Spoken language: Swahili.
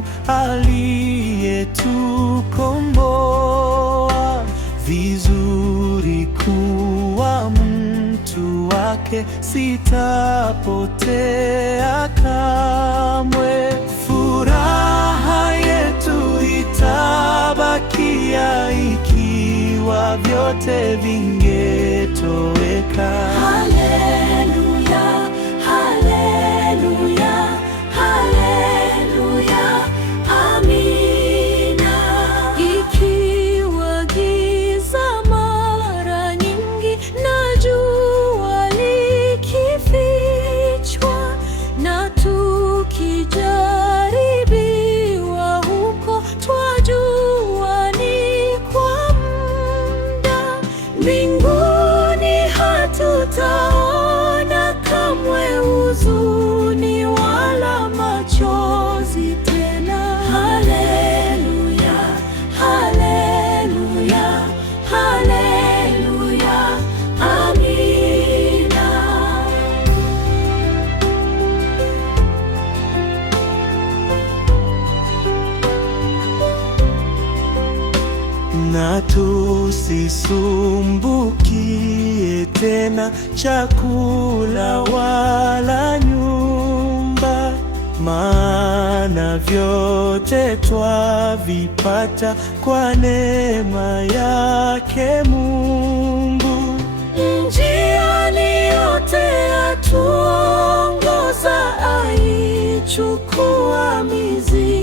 Mungu aliyetukomboa. Vizuri kuwa mtu wake, sitapotea kamwe. Furaha yetu itabakia ikiwa vyote vingetoweka. Haleluya, haleluya, haleluya, amina. Ikiwa giza mara nyingi na jua likifichwa, na tukijaribiwa huko, twajua ni kwa muda. Mbinguni hatutaona kamwe huzuni wala machozi tena. Haleluya, haleluya, haleluya, amina. Na tusisumbukie tena chakula wala nyumba, maana vyote twavipata kwa neema yake Mungu. Njiani yote atuongoza, aichukua mizigo